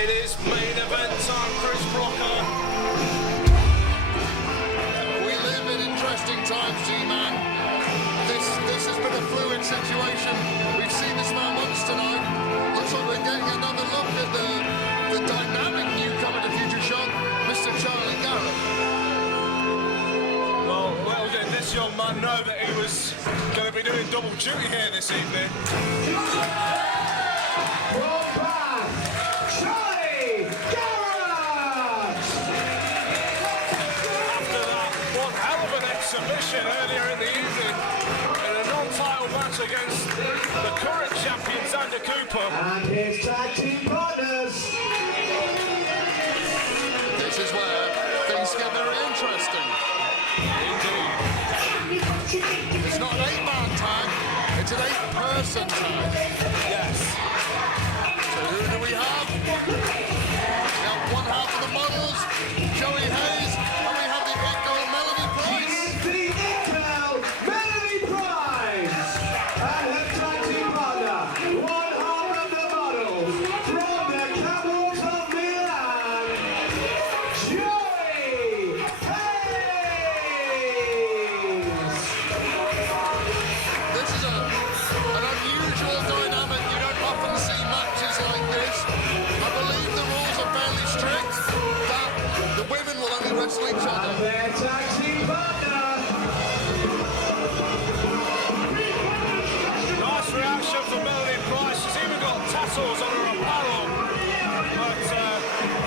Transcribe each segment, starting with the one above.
It is main event time, Chris Brocker. We live in interesting times, G-Man. This has been a fluid situation. We've seen this man once tonight. Looks like we're getting another look at the dynamic newcomer to Future Shock, Mr. Charlie Garrett. Well, little did this young man know that he was going to be doing double duty here this evening. Submission earlier in the evening in a non-title match against the current champion Xander Cooper. And his tag team partners. This is where things get very interesting. Indeed. It's not an 8-man tag, it's an 8-person tag. Yes. So who do we have? We have one half of the models, Joey Hayes, and we have the It Girl Melanie Price. The It Girl Melanie Price. And her tag team partner, one half of the models from the Camels of Milan, Joey Hayes. This is an unusual dynamic. You don't often see matches like this. I believe the rules are fairly strict, that the women will only wrestle each other. And their tag team partner. Nice reaction from Melanie Price. She's even got tassels on her apparel. But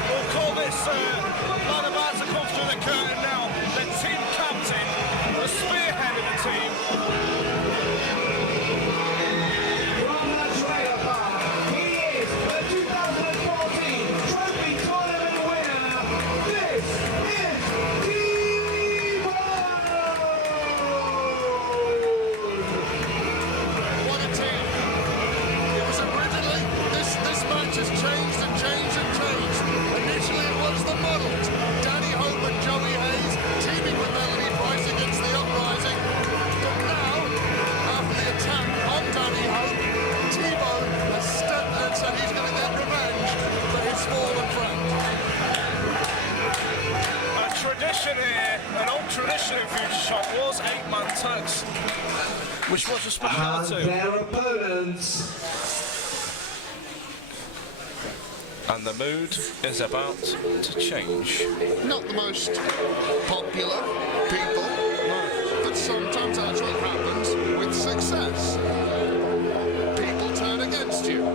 we'll call this man about to come through the curtain now. The team captain, the spearhead of the team. From the trailer park, he is the 2014 Trophy Tournament winner. This is What a team. It was originally, this match has changed and changed and changed. Initially it was the models, Danny Hope and Joey Hayes teaming with Melanie Price against the Uprising. But now, after the attack on Danny Hope, T-Bone has stepped in and said he's going to get revenge for his fallen friend. A tradition here, an old tradition in Future Shock was 8-man tags, which was a and speciality. their opponents. And the mood is about to change. Not the most popular people, but sometimes that's what happens with success. People turn against you.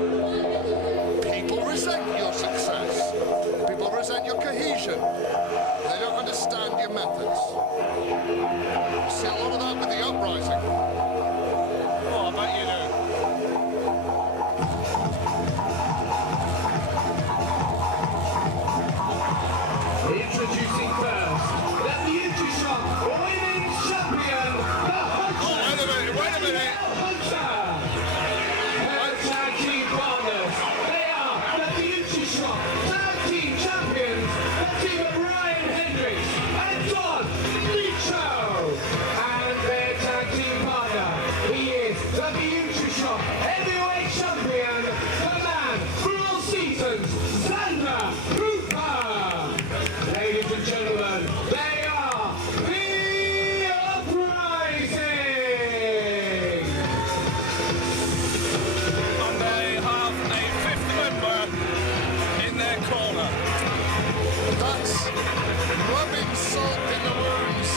People resent your success. People resent your cohesion. They don't understand your methods. See a lot of that with the Uprising. Oh, I bet you do. Introducing first, the Future Shock Women's Champion, the Hunter. Wait a minute. Hunter. Her tag team partners, they are the Future Shock Tag Team Champions, the team of Ryan Hendricks and Don Licho. And their tag team partner, he is the Future Shock Heavyweight Champion, the man for all seasons, Xander Cooper. Ladies and gentlemen, they are the Uprising! And they have a 5th member in their corner. That's rubbing salt in the wounds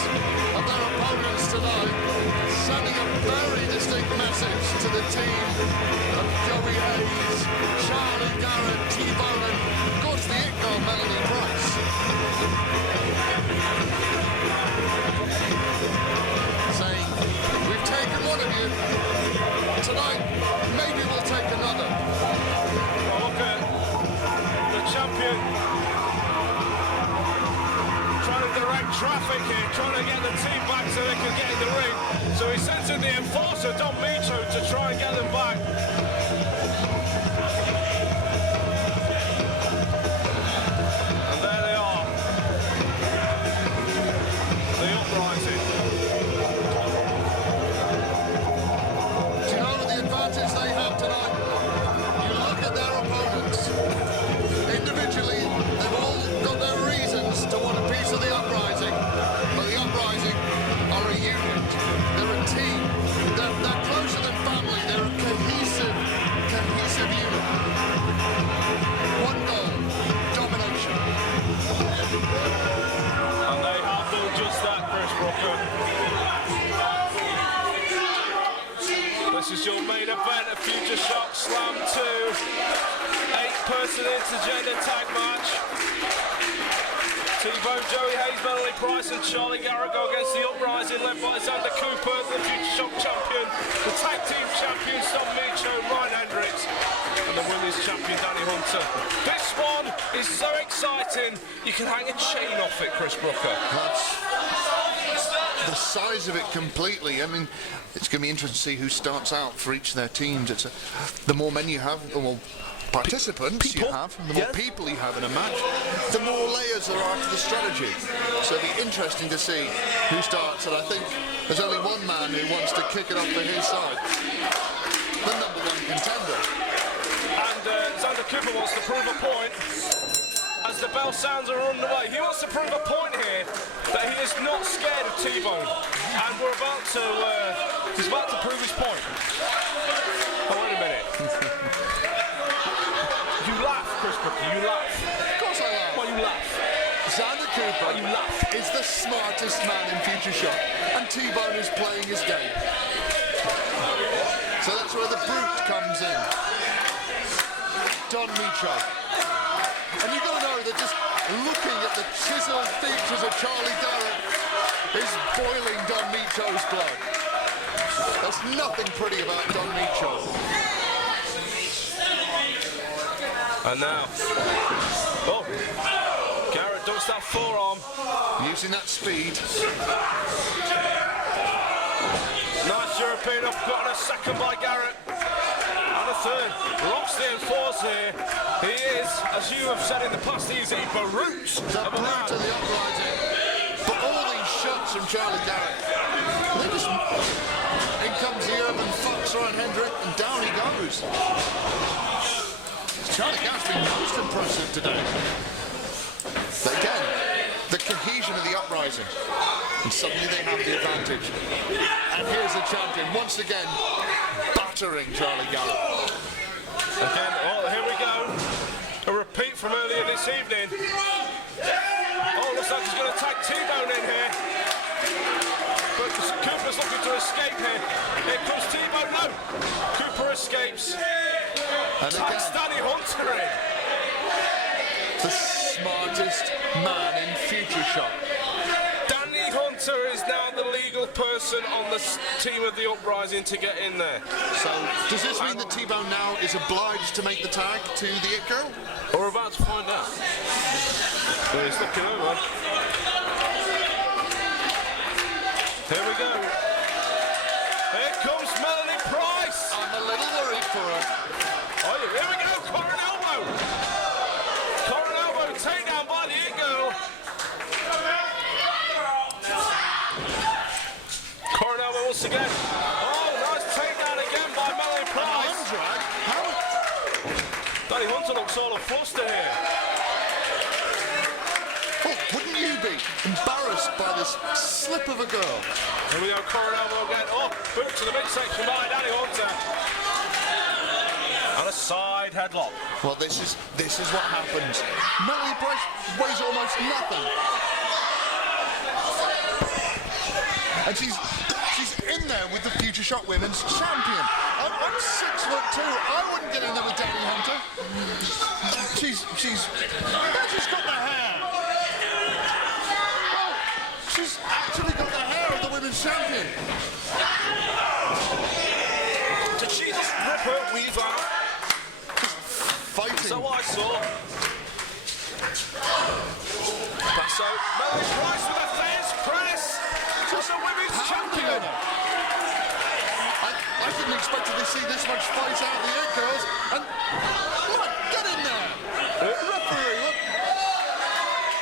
of their opponents tonight, sending a very distinct message to the team of Joey Hayes, Charlie Garrett, T-Bone, and of course the It Girl Melanie Price. Saying, we've taken one of you, tonight maybe we'll take another. Well, look at the champion trying to direct traffic here, trying to get the team back so they can get in the ring. So he sends in the enforcer, Don Micho, to try and get them back. And there they are. The Uprising. Do you know the advantage they have tonight? You look at their opponents. Individually, an intergender tag match. T-Bone, Joey Hayes, Melanie Price and Charlie Garrett go against the Uprising led by Xander Cooper, the Future Shock champion, the tag team champions Don Micho, Ryan Hendricks and the women's champion Danny Hunter. This one is so exciting you can hang a chain off it, Chris Brooker. That's the size of it completely. I mean, it's going to be interesting to see who starts out for each of their teams. The more men you have, the more participants you have, the more people you have in a match, the more layers there are to the strategy. So it'll be interesting to see who starts, and I think there's only one man who wants to kick it up for his side, the #1 contender. And Xander Cooper wants to prove a point as the bell sounds are on the way. He wants to prove a point here that he is not scared of T-Bone, and he's about to prove his point. Oh, wait a minute. You laugh, Chris Brooker, you laugh. Of course I laugh. Why you laugh? Xander Cooper Why you laugh? is the smartest man in Future Shock, and T-Bone is playing his game. So that's where the brute comes in. Don Micho. And you've got to know that just looking at the chiseled features of Charlie Garrett is boiling Don Micho's blood. There's nothing pretty about Don Micho. And now, Garrett dumps that forearm. Using that speed. Nice European uppercut and a second by Garrett. And a third. Rocks the enforce here. He is, as you have said in the past, he's a brute The of a man. brute of the Uprising. But all these shots from Charlie Garrett, they just... In comes the Urban Fox, Ryan Hendrick, and down he goes. Charlie Garrett's been most impressive today. But again, the cohesion of the Uprising. And suddenly they have the advantage. And here's the champion, once again, battering Charlie Garrett. Again, here we go. A repeat from earlier this evening. Oh, looks like he's going to tag T-Bone in here. But Cooper's looking to escape here. Here comes T-Bone, no! Cooper escapes. And Tags again, Danny Hunter in. the smartest man in Future Shock. Danny Hunter is now the legal person on the team of the Uprising to get in there. So, does this mean that T-Bone now is obliged to make the tag to the It Girl? We're about to find out. Well, he's looking over. Here we go. Here comes Melanie Price. I'm a little worried for her. Oh, here we go. Corin elbow. Corin elbow. Takedown by the It Girl. Corin elbow once again. Oh, nice takedown again by Melanie Price. Drag? How? Danny Hunter looks all flustered here. Oh, wouldn't you be embarrassed by this slip of a girl? Here we go, Corin elbow again. Oh, boot to the midsection by Danny Hunter. And a side headlock. Well, this is what happens. Melanie Price weighs almost nothing. And she's in there with the Future Shock Women's Champion. I'm 6'2". I wouldn't get in there with Danny Hunter. She's got the hair. Oh, she's actually got the hair of the Women's Champion. Did she just rip her weave out? Fighting. So I saw. So Melanie Price with a face press. She's a women's champion. I didn't expect to see this much fight out of the It Girls. And look, get in there. Referee, look.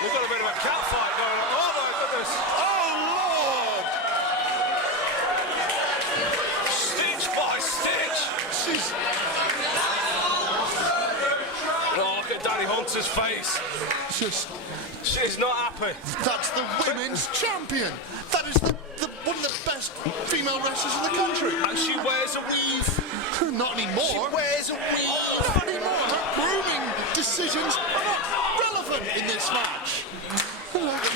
We've got a bit of a cat fight going on. Oh my goodness. Oh Lord. Stitch by stitch. Oh, look at Danny Hunter's face. She's not happy. That's the Women's Champion. That is one of the best female wrestlers in the country. And she wears a weave. Not anymore. She wears a weave. Not anymore. Her grooming decisions are not relevant in this match.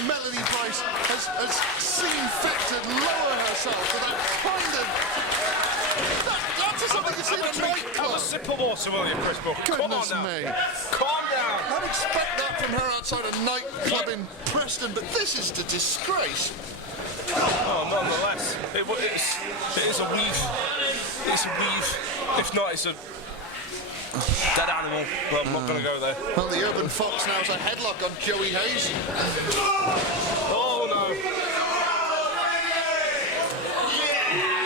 Melanie Price has seen fit to lower herself to that kind of... That's something you see in a nightclub. sip of water, will you, Chris Brook? Come on Goodness now. me. Calm down. I'd expect that from her outside a nightclub in Preston, but this is the disgrace. Oh, nonetheless, it is a weave. It's a weave. If not, it's a dead animal. Well, I'm not going to go there. Well, the Urban Fox now has a headlock on Joey Hayes. Oh, no.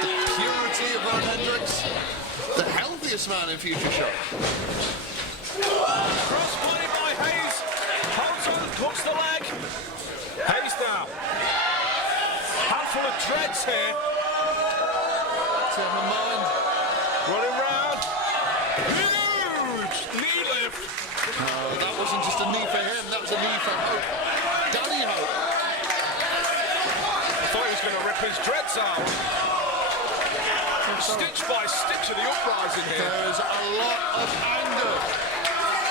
The purity of Ron Hendricks. The healthiest man in Future Shock. Cross body by Hayes. Holds on, hooks the leg. Hayes now. Handful of dreads here. Never mind. Running round. Huge knee lift. That wasn't just a knee for him, that was a knee for Hope. Danny Hope. I thought he was going to rip his dreads out. Stitch by stitch of the uprising here. There's a lot of anger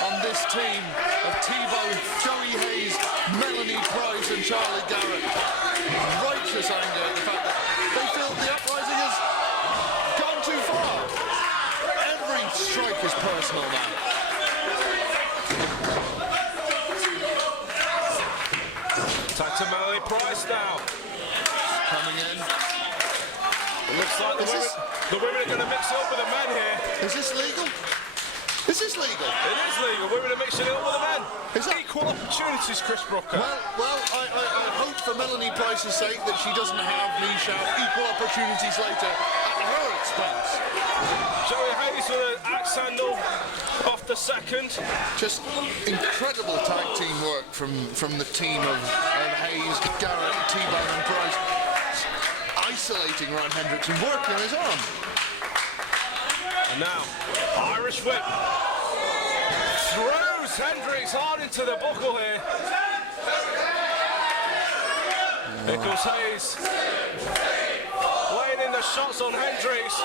on this team of T-Bone, Joey Hayes, Melanie Price and Charlie Garrett. Righteous anger at the fact that they feel the uprising has gone too far. Every strike is personal now. Time to Melanie Price now. Coming in. It looks like the women are going to mix it up with the men here. Is this legal? Is this legal? It is legal. Women are mixing it up with the men. Is that- Equal opportunities, Chris Brooker. Well, I hope for Melanie Price's sake that she doesn't have me shout equal opportunities later at her expense. Joey Hayes with an axe handle off the second. Just incredible tag team work from the team of Hayes, Garrett, T-Bone and Price. Isolating Ryan Hendricks and working on his arm. And now, Irish whip. Throws Hendricks hard into the buckle here. Here comes Hayes. Laying in the shots on Hendricks.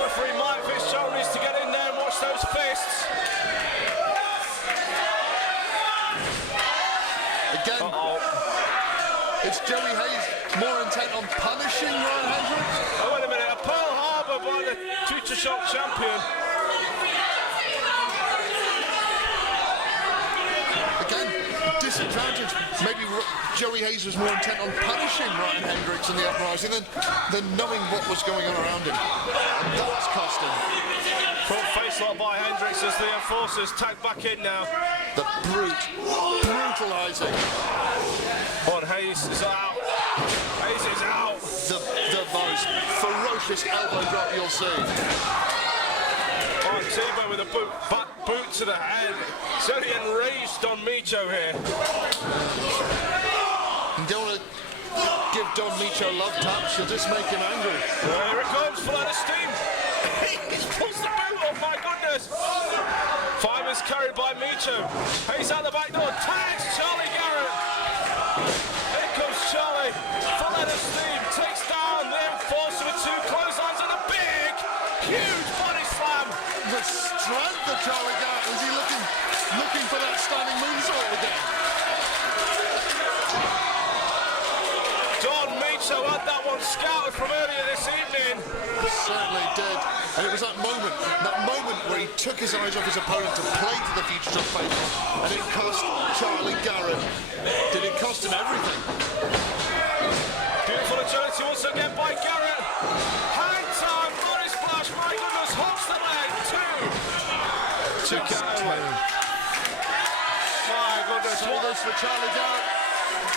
Referee Mike Fitzgerald needs to get in there and watch those fists. Again, it's Joey Hayes more intent on punishing Ryan Hendricks. Oh, wait a minute, a Pearl Harbor by the Future Shock champion. Again, disadvantage. Maybe Joey Hayes was more intent on punishing Ryan Hendricks in the uprising than knowing what was going on around him. And that's cost him. Front face lock by Hendricks as the enforcers tag back in now. The brutalising. On Hayes is out. Hayes is out. The most ferocious elbow drop you'll see. On T-Bone with a back boot to the head. So the enraged Don Micho here. You don't want to give Don Micho love taps, you'll just make him angry. Here it comes, full out of steam. He pulls the boot off, my goodness. Fireman's carried by Micho. Hayes out the back door, tags Charlie Garrett. Here comes Charlie, full out of steam, takes down the enforcer with two clotheslines and a big, huge body slam. The strength of Charlie Garrett. Was he looking for that standing moonsault again? Don Micho had that one scouted from earlier this evening. Certainly did. And it was that moment where he took his eyes off his opponent to play to the Future Shock faithful, and it cost Charlie Garrett. Did it cost him everything? Beautiful agility once again by Garrett. Hang time, body splash, my goodness, hooks the leg, two. My goodness, So this for Charlie Garrett.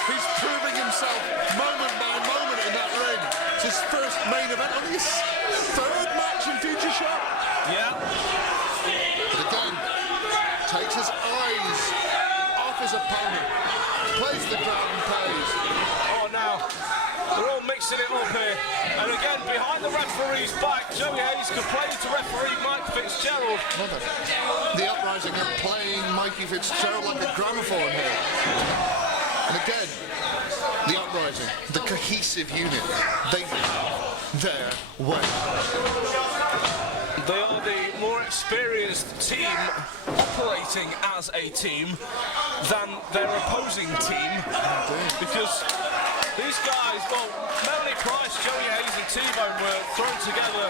He's proving himself moment by moment in that ring. It's his first main event, only his third match in Future Shock. Yeah. But again, takes his eyes off his opponent, plays the crowd and pays. Oh, now, they're all mixing it up here. And again, behind the referee's back, Joey Hayes complaining to referee Mike Fitzgerald. The uprising are playing Mikey Fitzgerald like a gramophone here. And again, the uprising, the cohesive unit, they have their way. They are the more experienced team operating as a team than their opposing team. Because these guys, well, Melanie Price, Joey Hayes and T-Bone were thrown together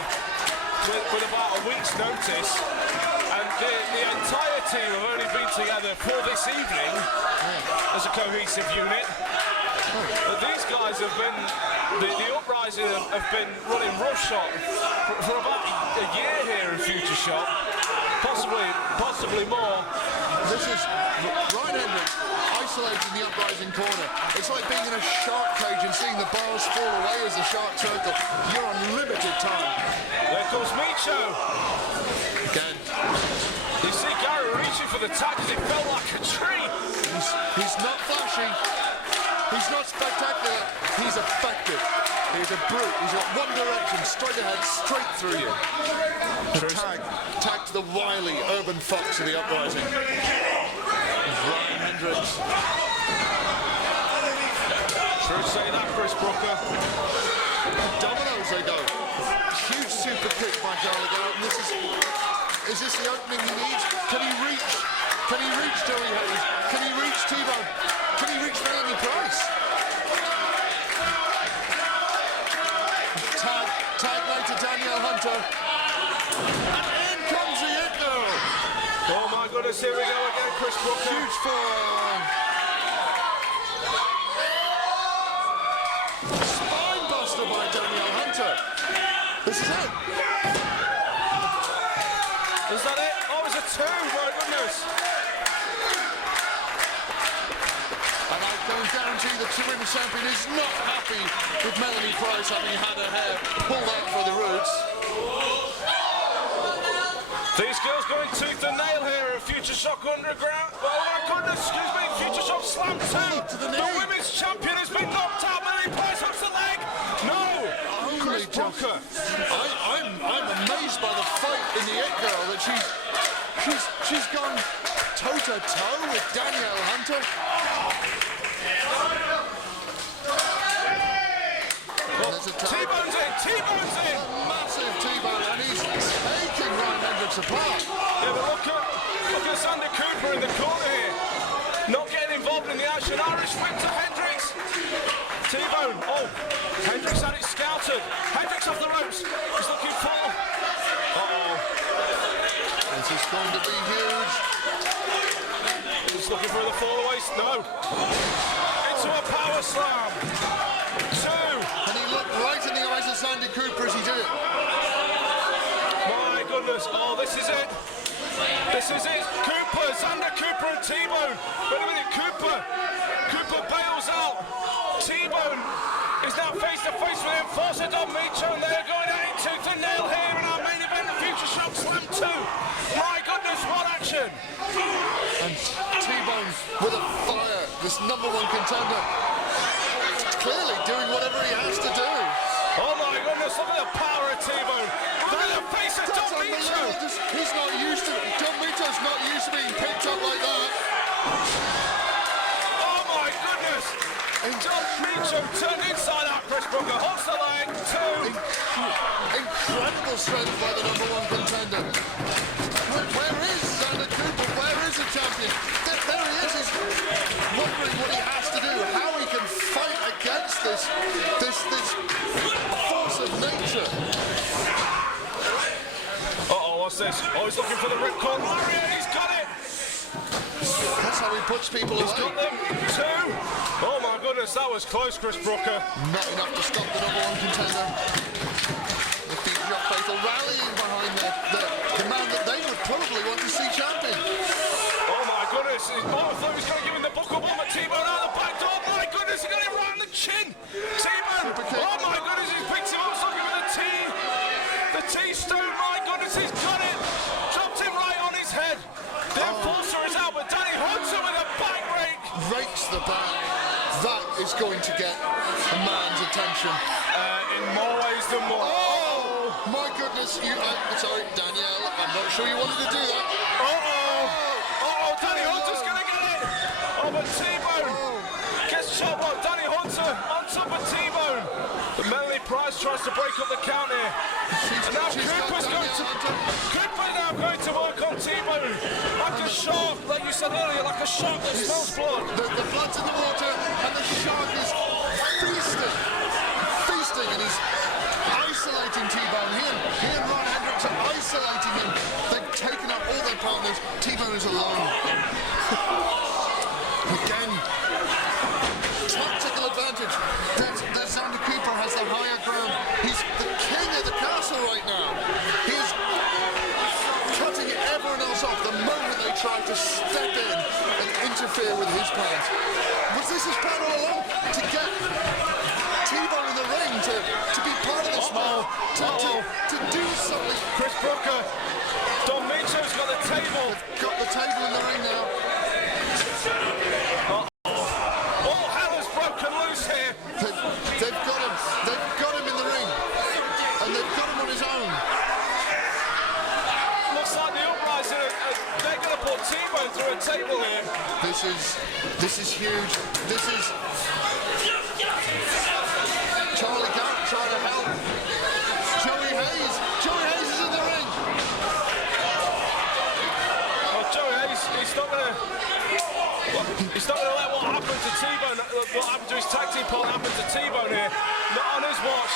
with about a week's notice, and the entire team have only been together for this evening as a cohesive unit. But these guys have been, the Uprising have been running roughshod for about a year here in Future Shock, possibly more. This is Ryan Hendricks isolating the Uprising corner. It's like being in a shark cage and seeing the bars fall away as the shark circle. You're on limited time. There comes Micho. Again. You see Gary reaching for the tag as it felt like a tree. He's not flashy. He's not spectacular. He's effective. He's a brute. He's got one direction, straight ahead, straight through you. Tag to the wily urban fox of the Uprising. Ryan Hendricks. True say that, Chris Brooker. Dominoes they go. Huge super kick by Gallagher. And is this the opening he needs? Can he reach? Can he reach Joey Hayes? Can he reach T-Bone? Can he reach Melanie Price? Tag later Danielle Hunter. And in comes the Echo. Oh my goodness, here we go again, Chris Brooker. Huge forearm. Spine buster by Danielle Hunter. This is it. Is that it? Oh, it's a two, my goodness. And I can guarantee the two-women's champion is not happy with Melanie Price having had her hair pulled out for the roots. These girls going tooth and nail here at Future Shock Underground. Oh my goodness, excuse me, Future Shock Slam 2. To the knee. The women's champion has been knocked out. Melanie Price hooks the leg. No. Chris Brooker. I'm amazed by the fight in the It Girl that she's gone toe-to-toe with Danielle Hunter. T-Bone's in, T-Bone's in. Massive T-Bone, and he's taking Ryan Hendricks apart. Yeah, but look at Sander Cooper in the corner here. Not getting involved in the action. Irish whip to Hendricks. T-Bone. Oh, Hendricks had it scouted. Hendricks off the ropes. He's looking for. Uh-oh. This is going to be huge. He's looking for the fall-away. No. Into a power slam. Two. And he looked right in the eyes of Sandy Cooper as he did it. My goodness. Oh, this is it. This is it. Cooper, Sander Cooper and T-Bone. Wait a minute, Cooper bails out. T-Bone is now face to face with Enforcer Don Micho, and they're going at it tooth and nail here in our main event, the Future Shock Slam 2. My goodness, what action! And T-Bone with a fire, this number one contender, clearly doing whatever he has to do. Oh my goodness, look at the power of T-Bone. They're the face of Don Micho. He's not used to it. Don Micho's not used to being picked up like that. Oh my goodness. Don Micho turned inside out, Chris Brooker. Holds the leg, two. Incredible strength by the number one contender. Where is Sander Cooper? Where is the champion? There he is. He's wondering what he has to do, how he can fight against this force of nature. Uh-oh, what's this? Oh, he's looking for the ripcord lariat. He's got it. That's how he puts people He's away. got them. Two. Oh my goodness, that was close, Chris Brooker. Not enough to stop the number one contender. The Future Shock faithful rallying behind the man that they would probably want to see champion. Oh my goodness. Oh, I thought he was going to give him the buckle bomb at T-Bone out the back door. Oh my goodness, he got him right in the chin. T-Bone. Oh my goodness, he picks him up, looking for the T. The T-stone, my goodness, he's got it. Dropped him right on his head. The Enforcer is out, but Danny Hudson with a back rake. Rakes the back. That is going to get a man's attention. In more ways than one. Oh, my goodness. Sorry, Danielle. I'm not sure you wanted to do that. Danny Hunter's going to get it. Oh, but T-Bone gets shot by Danny Hunter on top of T-Bone. But Melanie Price tries to break up the count here. And now Cooper's now going to work on T-Bone. Like a shark, like you said earlier, like a shark that smells blood. The blood's in the water, and the shark is feasting, and he's isolating T-Bone. He and Ryan Hendricks Dogs are isolating him. They've taken out all their partners. T-Bone is alone. Again, tactical advantage. That Xander Cooper has the higher ground. He's the king of the castle right now. He's cutting everyone else off the moment they try to step in and interfere with his plans. Was this his plan all along? To get T-Bone in the ring, to be part of this match, to do something. Chris Brooker, Don Micho's got the table. They've got the table in the ring now. All hell has broken loose here. They've got him. They've got him in the ring. And they've got him on his own. Looks like the uprising, they're going to put T-Bone through a table here. This is huge. This is Charlie Garrett trying to help. Joey Hayes. Joey Hayes is in the ring. Well, Joey Hayes, he's not going to let what happened to T-Bone, what happened to his tag team partner happen to T-Bone here. Not on his watch.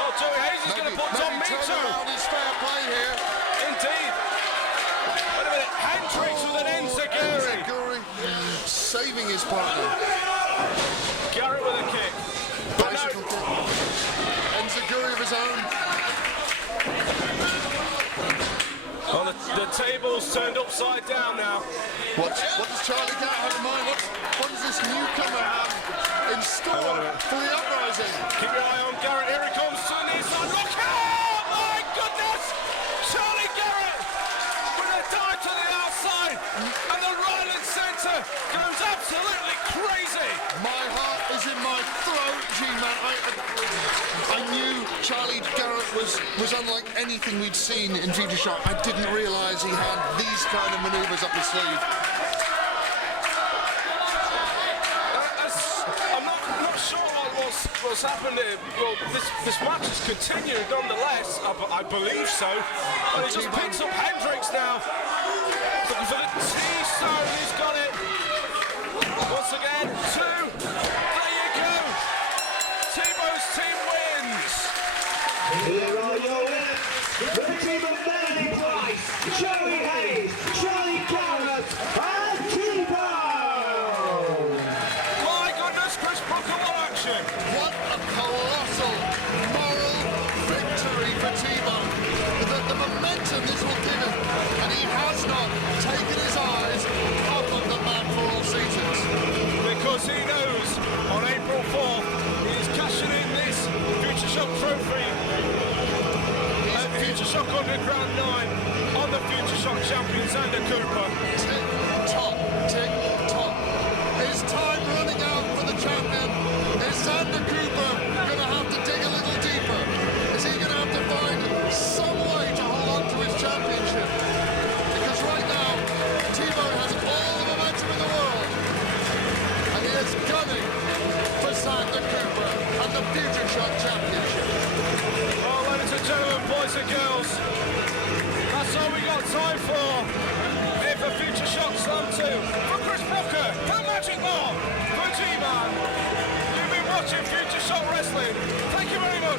Oh, Joey Hayes is going to put Don Micho. Is fair play here. Indeed. Wait a minute. Hendricks with an enziguri. Saving his partner. Garrett with a kick. Bicycle kick. Enziguri of his own. Oh, the table's turned upside down now. What does Charlie Garrett have in mind? What does this newcomer have in store for the uprising? Keep your eye on Garrett. Here he comes to the near side. Look out! My goodness! Charlie Garrett with a dive to the outside. And the right and centre goes absolutely crazy. My heart is in my throat, G-Man. I knew Charlie Garrett was unlike anything we'd seen in Future Shock. I didn't realise he had these kind of manoeuvres up his sleeve. I'm not sure what's happened here. Well, this match has continued nonetheless. I believe so. And he just picks up Hendricks now. Looking for the T-Stone. He's got it. Once again, 2. There you go. T-Bone's team wins. Here are your winners. With the team of Melanie Price, Joey Hayes, Charlie Garrett, and T-Bone. My goodness, Chris Brooker, what action. What a colossal moral victory for T-Bone. The momentum this will give him, and he has not taken his eyes off of the man for all seasons. Because he knows on April 4th he is cashing in this Future Shock trophy at Future Shock Underground 9 on the Future Shock champion Xander Cooper. Tick tock, tick tock. Is time running out for the champion? Is Xander Cooper going to have to dig a little deeper? Is he going to have to find some way to hold on to his championship? Because right now, T-Bone has all the momentum in the world. And he is gunning for Xander Cooper and the Future Shock Championship. Well, ladies and gentlemen, boys and girls, that's all we got time for. Here for Future Shock Slam 2. For Chris Brooker, for Magic Mark, for G-Man. You've been watching Future Shock Wrestling. Thank you very much.